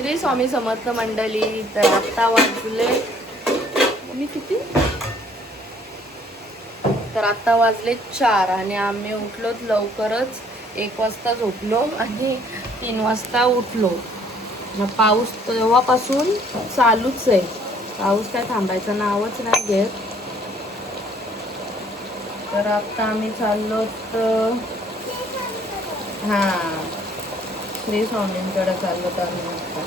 श्री स्वामी समर्थ मंडळी. तर आता वाजले मी किती, तर आता वाजले 4 आणि आम्ही उठलोत लवकरच. 1 वाजता झोपलो आणि 3 वाजता उठलो. मग पाऊस तेव्हापासून चालूच आहे. पाऊस काय थांबायचं नावच नाही घेत. तर आता आम्ही चाललो श्री स्वामींकडे चाललो आम्ही आता.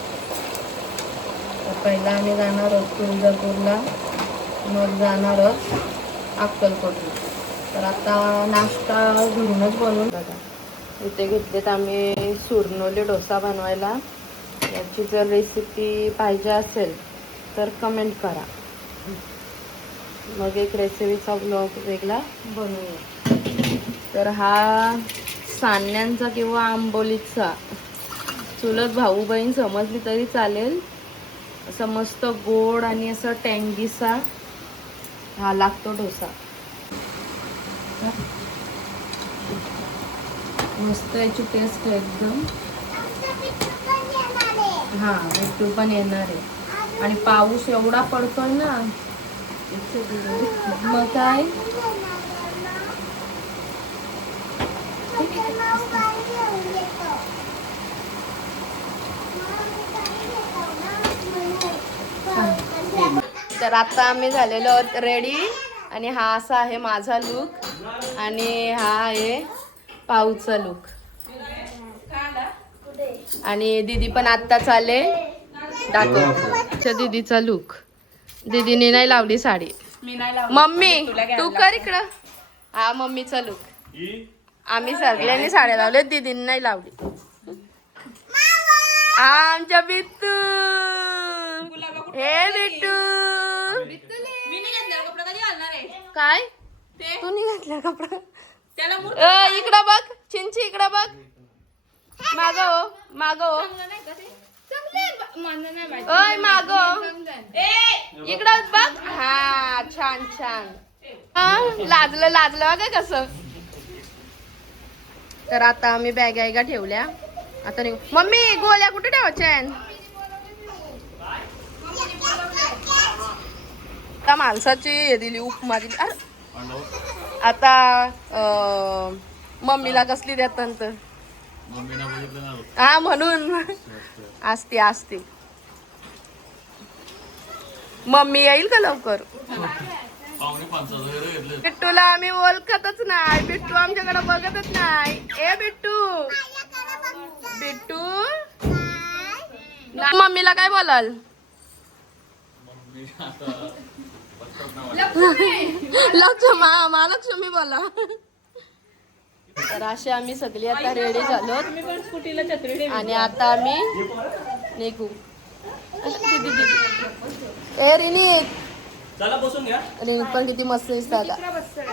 तर पहिला आम्ही जाणार आहोत तुळजापूरला, मग जाणार आहोत अक्कलकोटला. तर आता नाश्ता घरूनच बनवून बघा. इथे घेतलेत आम्ही सुरनोली डोसा बनवायला. याची जर रेसिपी पाहिजे असेल तर कमेंट करा, मग एक रेसिपीचा ब्लॉग वेगळा बनवूया. तर हा सान्यांचा किंवा आंबोलीचा चुलत भाऊ बहीण समजली तरी चालेल, असं मस्त गोड आणि असं टँगीसा हा लागतो डोसा. मस्त याची टेस्ट आहे एकदम. हा बिट्टू पण येणार आहे आणि पाऊस एवढा पडतोय ना, मग काय. तर आता आम्ही झालेलो रेडी आणि हा असा आहे माझा लुक आणि हा आहे पाऊचा लुक. आणि दीदी पण आत्ता चाले दाखव दीदीचा लुक. दीदीने नाही लावली साडी. मम्मी तू कर इकडं. हा मम्मीचा लुक. आम्ही सगळ्यांनी साड्या लावल्या, दीदीने नाही लावली. आमच्या बिट्टू, हे बिट्टू काय तू नाही घातला कपडा. इकडं बघ चिंची, इकडं बघ. मागो ओय मागो इकडं बघ. हा छान छान. लाजलं बघ कसं. तर आता आम्ही बॅगा ठेवल्या. आता निघू. मम्मी गोल्या कुठे ठेवायच्या? आता माणसाची हे दिली, उपमा दिली. आता मम्मीला कसली देतात तर हा म्हणून असते. मम्मी येईल का लवकर? बिट्टूला आम्ही ओळखतच नाही. बिट्टू आमच्याकडे बघतच नाही. ए बिट्टू मम्मीला काय बोलाल? महालक्ष्मी बोला. तर असे आम्ही सगळी आता रेडी झालो आणि आता आम्ही निघू. ए रिनी चला बसून घ्या. रिनी पण किती मस्त दिसतात.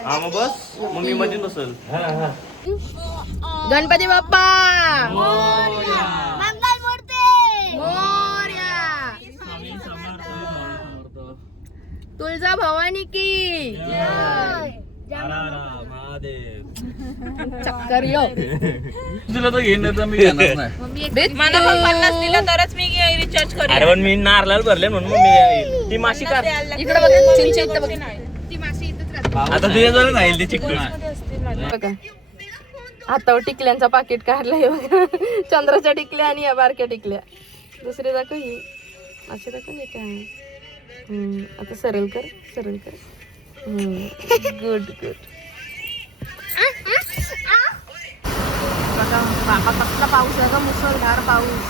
हा मग बस, मग मी मध्ये बसल. गणपती बाप्पा तुळजा भवानी की चक्कर यो. तुला तर घेणार तर मी घेणार नाही. मला पण 50 दिलं तरच मी रिचार्ज करेन. अरे पण मी नारळाला भरले म्हणून मी ती माशी काढ. इकडे बघ चिंची इथं बघ. आता तुझ्या जवळ राहील ती चिकटून. बघा हातावर टिकल्यांचा पाकिट काढलाय बघा. चंद्राच्या टिकल्या आणि या बारक्या टिकल्या. दुसरी दाखव ही अशी दाखव नाही काय. आता सरळ कर. गुड बघा बाबा कसला पाऊस आहे का, मुसळधार पाऊस.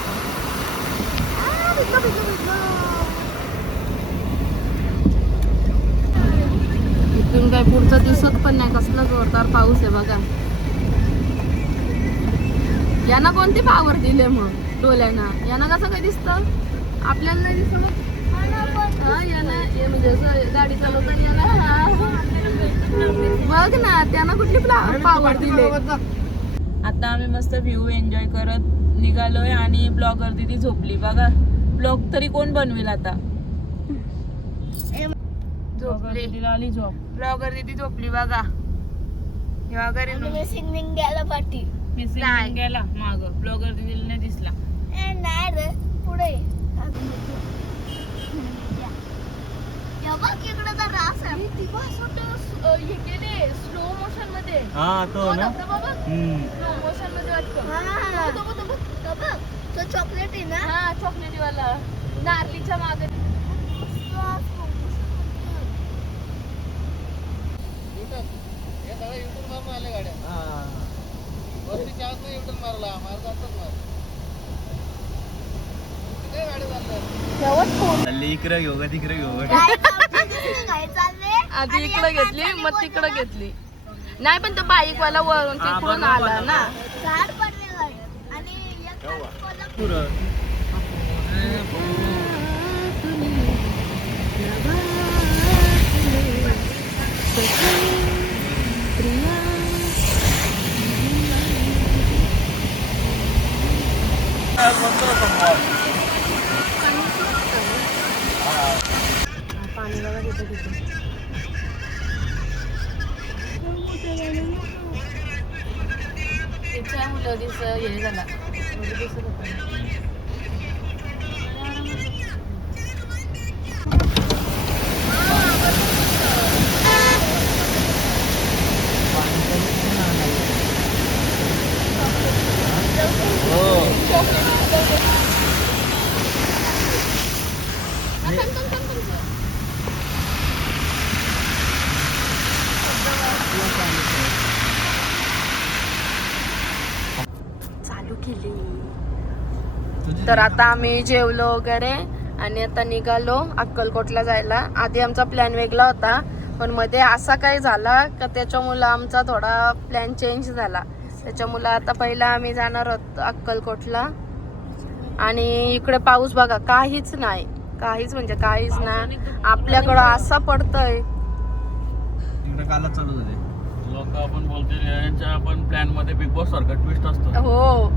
इथून काय पुढचं दिसत पण नाही, कसला जोरदार पाऊस आहे बघा. यांना कोणती पावर दिले मग डोल्यांना? यांना कसं काय दिसतं? आपल्याला नाही दिसत. याला म्हणजे असं गाडी चालवताना याला बघ ना, त्यांना कुठली पावर दिले. आता आम्ही मस्त व्ह्यू एन्जॉय करत निघालोय आणि ब्लॉगर दीदी झोपली बघा. ब्लॉग तरी कोण बनवेल आता? झोपली. आली झोप. ब्लॉगर दीदी झोपली बघा. मिसिंग गेला माग. ब्लॉगर दीदीला नाही दिसला. पुढे बघ इकडे तर रास आहे हे केले स्लो मोशन मध्ये तो ना स्लो मोशन मध्ये वाटतं तो चॉकलेट आहे ना हा चॉकलेटी वाला नारलीच्या मागे इकडे घेऊ तिकडे घेऊ आधी इकडे घेतली मग तिकडे घेतली नाही पण तो बाईक वाला वरून तिकडून आला ना झाड पडले आणि तिच्या मुलं हे झाला चालू केली तर आता आम्ही जेवलो वगैरे आणि आता निघालो अक्कलकोटला जायला. आधी आमचा प्लॅन वेगळा होता पण मध्ये असा काही झाला का त्याच्यामुळे आमचा थोडा प्लॅन चेंज झाला. त्याच्यामुळे आता पहिला आम्ही जाणार आहोत अक्कलकोटला. आणि इकडे पाऊस बघा काहीच नाही, काहीच म्हणजे काहीच नाही. आपल्याकडं असा पडतोय इकडे कालच चालू झाले लोक आपण बोलते यांच्या आपण प्लॅन मध्ये बिग बॉस सारखा ट्विस्ट असतो. हो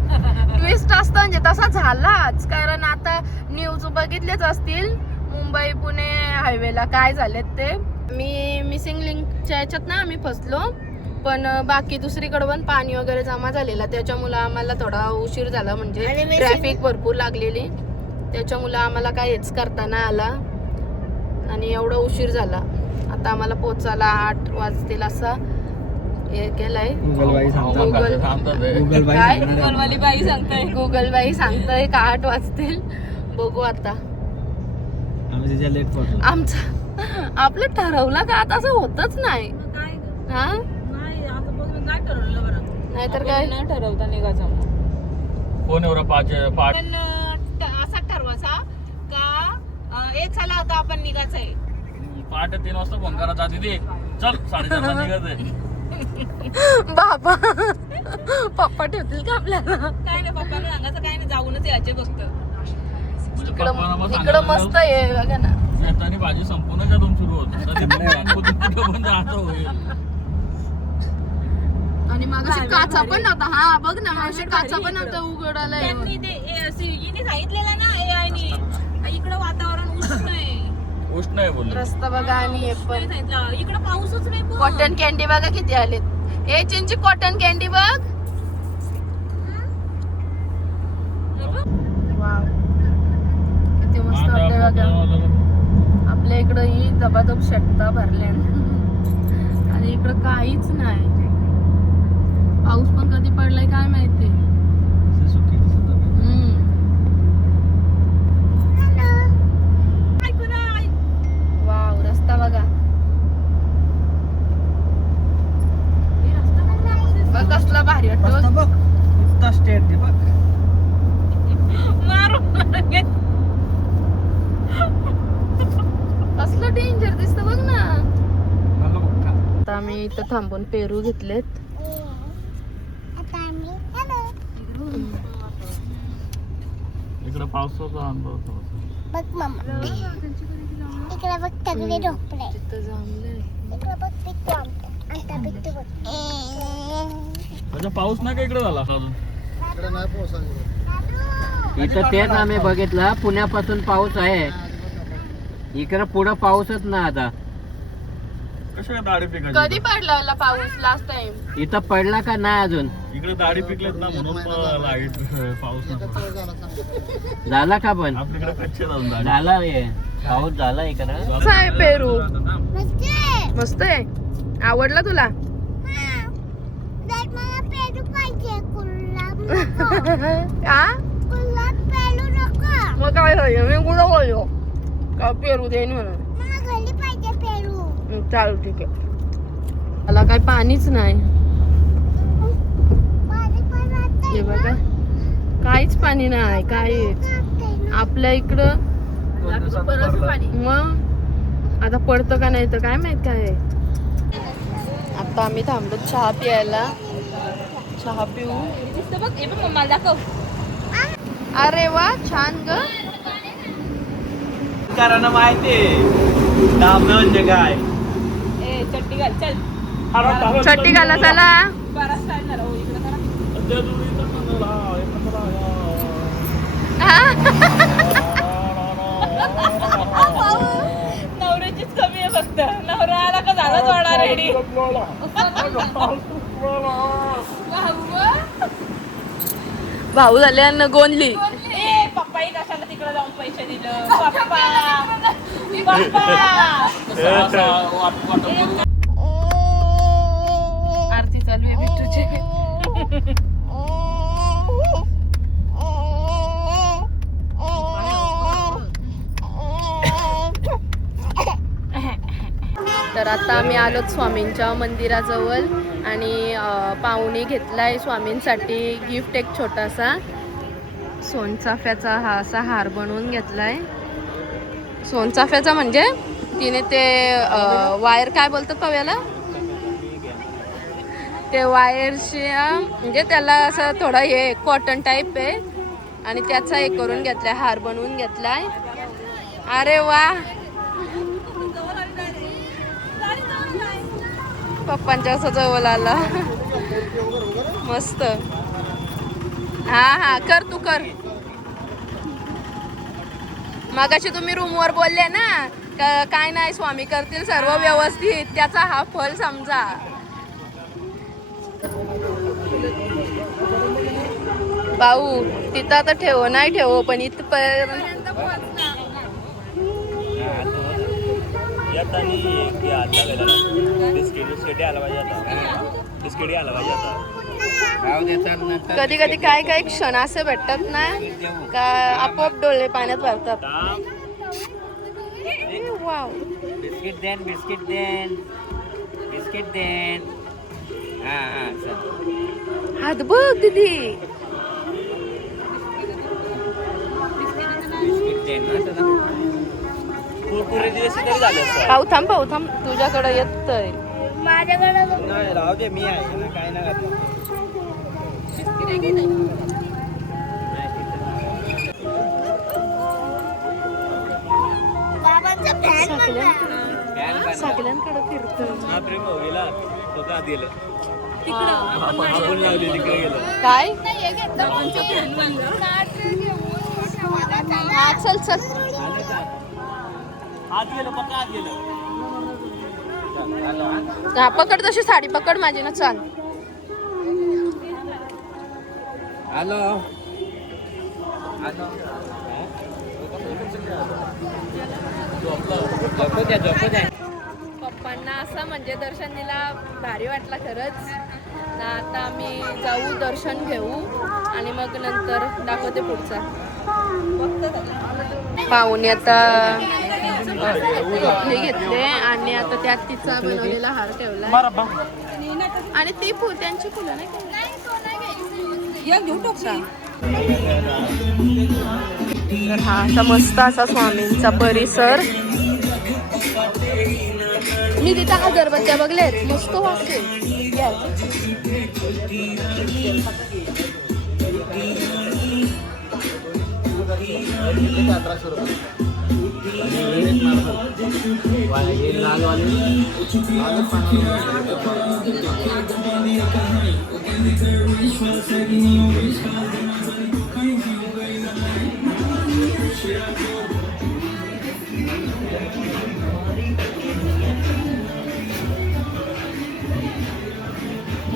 ट्विस्ट असतं म्हणजे तसा झालाच. कारण आता न्यूज बघितलेच असतील मुंबई पुणे हायवेला काय झालेत ते. मी मिसिंग लिंकच्या याच्यात ना आम्ही फसलो पण बाकी दुसरीकडे पण पाणी वगैरे जमा झालेला त्याच्यामुळे आम्हाला थोडा उशीर झाला. म्हणजे ट्रॅफिक भरपूर लागलेली त्याच्यामुळे आम्हाला काय हेच करता नाही आला आणि एवढा उशीर झाला. आता आम्हाला पोचायला 8 वाजतील असा हे केलंय. गुगल बाई सांगताय का 8 वाजतील. बघू आता आमचं आपलं ठरवलं का आता असं होतच नाही. हा नाहीतर काय न ठरवता निघायचं कोण एवढा पाठ पण असा ठरवायचा का ए चला आता आपण निघायचंय. पहाटे 3 वाजता फोन करायचा दीदी चल 4:30 निघायचंय. बाबा पप्पा ठेवतील का आपल्याला. काय नाही पप्पाला सांगायचं काय नाही जाऊनच यायचे फक्त. इकडं मस्त आहे बघा ना. आणि भाजी संपूर्ण त्यातून सुरू होत होईल. आणि मागाशी काचा पण नव्हता. हा बघ ना मागाशी काचा पण नव्हता उघडायला. त्यांनी ते सीईने सांगितलेलं ना एआयने इकडं वातावरण उष्ण आहे. उष्ण आहे बोल. रस्ता बघा आणि हे पण इकडं पाऊसच नाही. कॉटन कॅन्डी बघा किती आलेत. ए चिंची कॉटन कॅन्डी बघ. वाव किती मस्त वाटतंय बघा. आपल्या इकडं ही दबादब शट्टा भरल्या आणि इकडं काहीच नाही. पाऊस पण कधी पडलाय काय माहिती. वाव रस्ता बघा. बघ कसला भारी वाटतो. स्टेट कसलं डेंजर दिसतं बघ ना. आता आम्ही इथं थांबून पेरू घेतलेत. इकडे पावसाचा अनुभव बघ मम्मा इकडे बघ सगळे झोपले. तिथं जमलंय. इकडे बघ पिट्टू आमचा पिट्टू बघ. म्हणजे पाऊस नाही का इकडे झाला. इथं तेच आम्ही बघितलं पुण्यापासून पाऊस आहे. इकडे पुढं पाऊसच ना आता. कशा दाढी पिकायची कधी पडला पाऊस लास्ट टाइम? इथं पडला का नाही अजून? इकडे दाढी पिकलेत ना म्हणून लाईट पाऊस नाही पडत. झाला का पण? आपल्याकडे कच्चे जाऊन दाढी. झाला हे पाऊस झाला इकडं. कसं आहे पेरू? मस्त आहे. आवडला तुला? हा? मग काय होईल? मी कुठं बोललो का पेरू देईन म्हणून? चालू ठीक आहे. मला काय पाणीच नाही. हे बघा काहीच पाणी नाही. काहीच आपल्या इकडं मग आता पडतं का नाही तर काय माहित काय. आता आम्ही थांबलो चहा प्यायला. चहा पिऊ. अरे वा छान ग. कारण माहिती दाबणं म्हणजे काय. चट्टी घाल चल. चट्टी घाला चला. बराच टाइम झाला हो इकडे करा. नवऱ्याचीच कमी आहे फक्त. नवरा आला का झाला जोडा रेडी. भाऊ झाले आणि गोंदली. ए पप्पाही कशाला तिकडे जाऊन पैसे दिलं. पप्पा आरती चालू आहे बिट्टूची. तर आता आम्ही आलोत स्वामींच्या मंदिराजवळ आणि पाहुणे घेतलाय स्वामींसाठी गिफ्ट एक छोटासा सोनचाफ्याचा हा असा हार बनवून घेतलाय. सोनचाफ्याचा म्हणजे तिने ते वायर काय बोलतात पाव्याला ते वायरशी म्हणजे त्याला असं थोडा हे कॉटन टाईप आहे आणि त्याचा हे करून घेतलाय हार बनवून घेतलाय. अरे वा पप्पांच्या असं जवळ आला. मस्त. हा हा कर तू कर. मगाशी तुम्ही रूमवर बोलले ना काय नाही स्वामी करतील सर्व व्यवस्थित त्याचा हा फल समजा. भाऊ तिथं आता ठेव नाही ठेव पण इथपर्यंत कधी कधी काय काय क्षण असे भेटतात ना का आपोआप डोळे पाण्यात भरतात. वाव बिस्किट देन बिस्किट देन बिस्किट देन. हा हा चल. हात बघ दीदी. Biscuit then. कुरकुरे दिवस तरी झाले असतात. भाऊ थांब तुझ्याकडे येतय. नाही राहू दे मी आहे ना काय नाही घातलं. सगळ्यांकडे फिरतो. हा प्रेम हो गेला तो का गेले आपण लावली तिकडे गेलो. काय हा चल चल. आत गेलो पक्का आत गेलो. हा पकड तशी साडी पकड माझी ना चाल. Hello hello. झोपू द्या. पप्पांना असं म्हणजे दर्शन दिला भारी वाटला खरंच. आता आम्ही जाऊ दर्शन घेऊ आणि मग नंतर दाखवते पुढचा. पाहुणे आता टोपली घेतले आणि आता त्यात तिचा बनवलेला हार ठेवला आणि ती फुल त्यांची फुलं नाही तर हा असा मस्त असा स्वामींचा परिसर. मी तिथं अगरबत्त्या बघल्यात मस्त वाटते.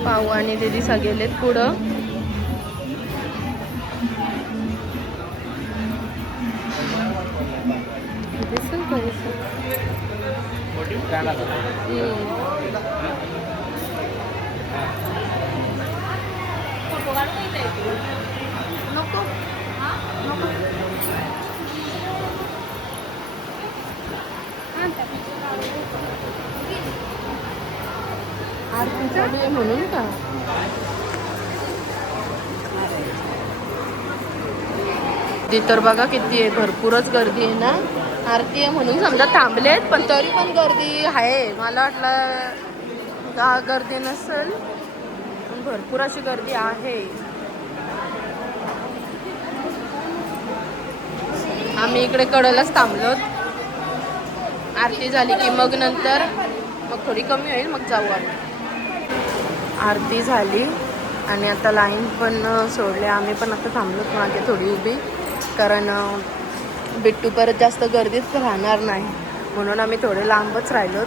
पाहू आणि दीदी सगळेत पुढं. दिसेल का दिसेल? नको नको. आरती चालू आहे म्हणून का? ती तर बघा किती आहे, भरपूरच गर्दी आहे ना. आरती आहे म्हणून समजा थांबलेत, पण तरी पण गर्दी आहे. मला वाटलं का गर्दी नसेल, पण भरपूर अशी गर्दी आहे. आम्ही इकडे कडेलाच थांबलो. आरती झाली की मग नंतर मग थोडी कमी होईल, मग जाऊ आम्ही. आरती झाली आणि आता लाईन पण सोडले. आम्ही पण आता थांबलो मागे थोडी उभी, कारण बिट्टू परत जास्त गर्दीत राहणार नाही म्हणून आम्ही थोडे लांबच राहिलो.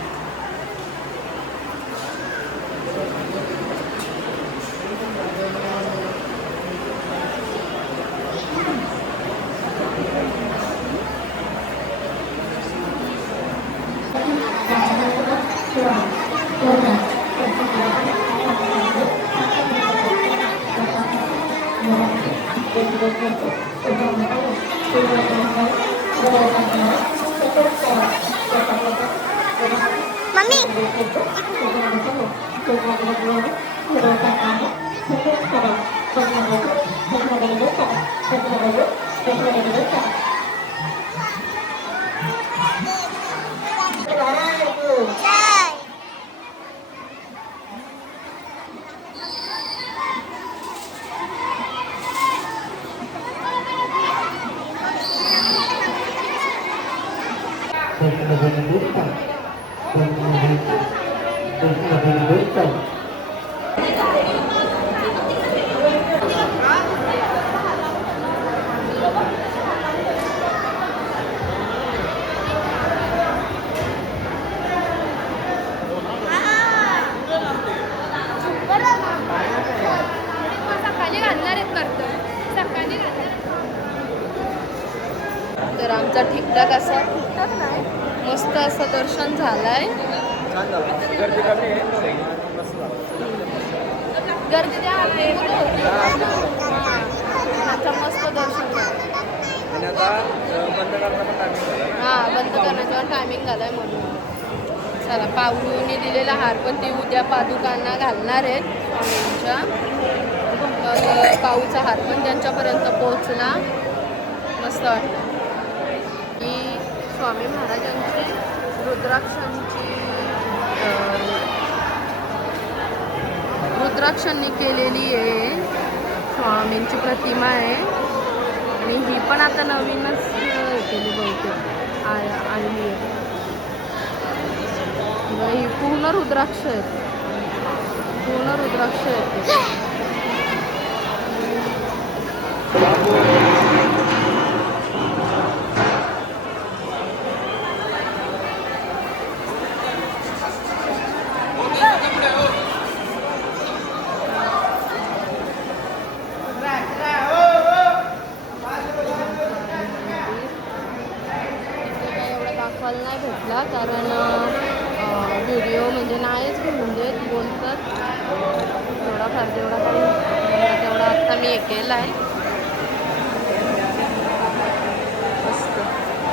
तर आमचा ठीकठाक असा, ठीकठाक नाही, मस्त असं दर्शन झालंय. गर्दी त्या मस्त दर्शन झालं. हां, बंद करण्याचा टायमिंग झालाय म्हणून. चला, पाऊनी दिलेला हार पण ती उद्या पादुकांना घालणार आहेत स्वामींच्या. मग पाऊचा हार पण त्यांच्यापर्यंत पोहोचला. मस्त वाटलं. ही स्वामी महाराजांची रुद्राक्षांनी केलेली आहे स्वामींची प्रतिमा आहे. आणि ही पण आता नवीनच केली बहुतेक आली आहे. ही पूर्ण रुद्राक्ष आहेत, पूर्ण रुद्राक्ष आहेत. नाही भेटला कारण व्हिडिओ म्हणजे नाहीच घेऊन देत, बोलतात. थोडाफार जेवढा काही तेवढा आत्ता मी हे केला आहे. मस्त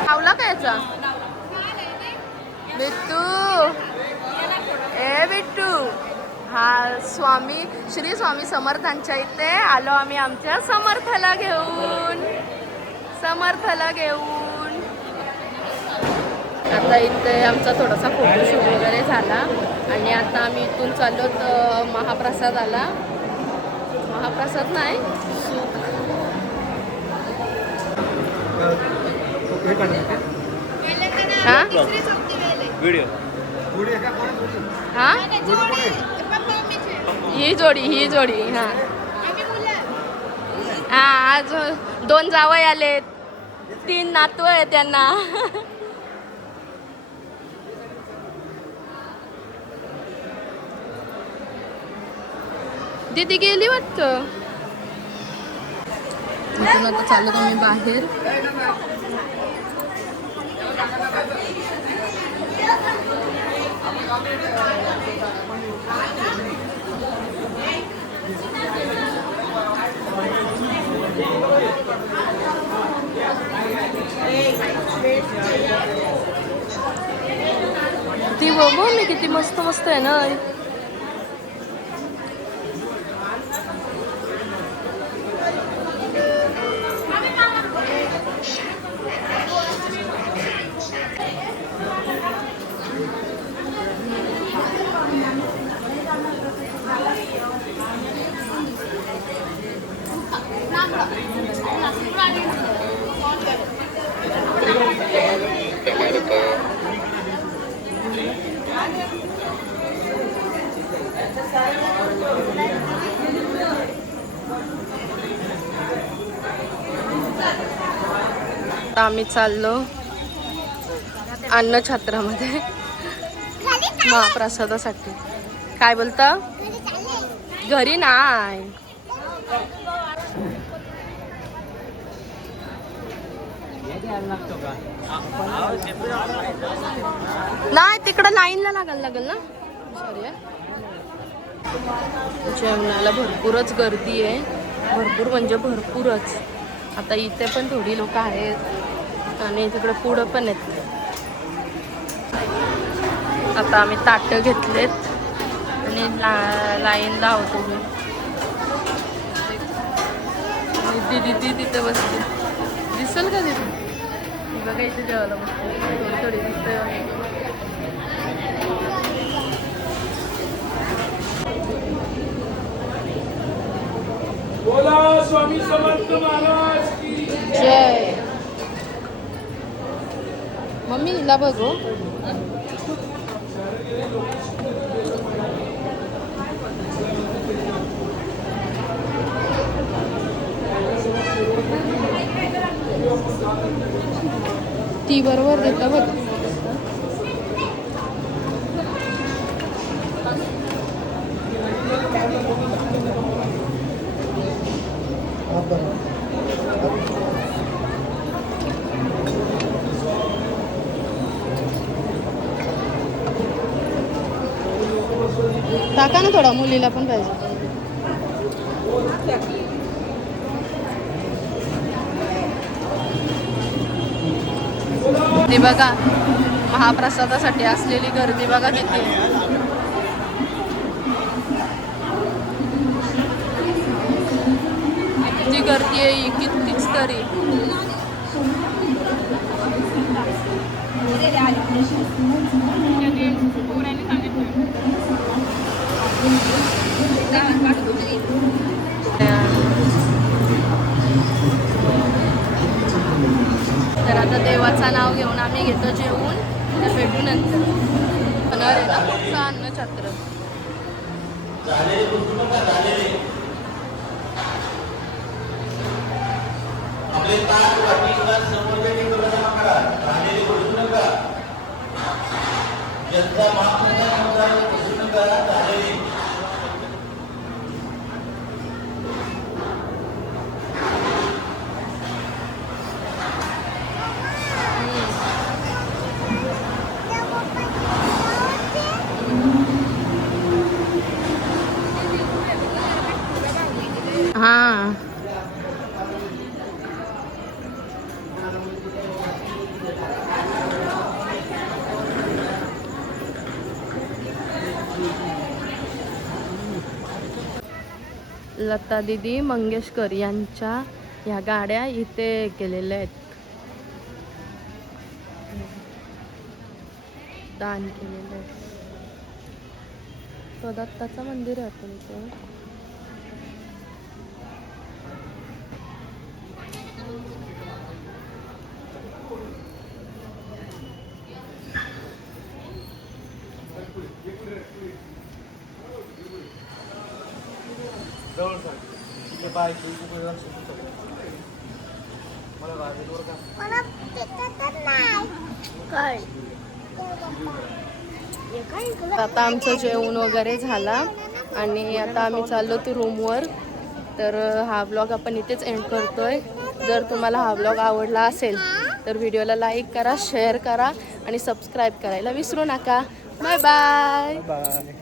लावला का याचा? बिट्टू, ए बिट्टू. हा स्वामी, श्री स्वामी समर्थांच्या इथे आलो आम्ही आमच्या समर्थाला घेऊन. आता इथे आमचा थोडासा फोटोशूट वगैरे झाला आणि आता आम्ही इथून चाललो. महाप्रसाद आला, महाप्रसाद नाही सूप. हां व्हिडिओ हां ही जोडी हां हां. आज 2 जावई आलेत, 3 नातू आहे त्यांना. दीदी गेली वाटतं. इथून आता चाललो आम्ही बाहेर. ती बघू मी किती मस्त मस्त आहे ना. आता आम्ही चाललो अन्नछत्रामध्ये महाप्रसादासाठी. काय बोलता? घरी नाही. नाही तिकडं लाईनला लागायला लागेल ना. सॉरी. जेवणाला भरपूरच गर्दी आहे. भरपूर म्हणजे भरपूरच. आता इथे पण थोडी लोक आहेत आणि तिकडे पुढं पण आहेत. आता आम्ही ताटं घेतलेत आणि लाईन लावतो. दीदी ती तिथे बसते. दिसेल का तिथे? बघा इथे जेवायला बसते. थोडी दिसते. बोला स्वामी समर्थ महाराज की जय. मम्मी हिला बघू. ती बरोबर देता बघ. टाका ना थोडा, मुलीला पण पाहिजे. ते बघा महाप्रसादासाठी असलेली गर्दी बघा किती. किती गर्दी आहे कितीच तरी. तर आता देवाचं नाव घेऊन आम्ही घेतो जेवून. ते भेटू नंतर. होणार आहे ना फक्त अन्नछत्र. हां लता दीदी मंगेशकर यांच्या ह्या गाड्या इथे केलेल्या आहेत. दान केलेलं आहे. तो दत्ताचं मंदिर आहे आपण इथे. आता आमचं जेवण वगैरे झाला आणि आता आम्ही चाललो ते रूमवर. तर हा ब्लॉग आपण इथेच एंड करतोय. जर तुम्हाला हा ब्लॉग आवडला असेल तर व्हिडिओला लाईक करा, शेअर करा आणि सबस्क्राईब करायला विसरू नका. Bye bye. बाय.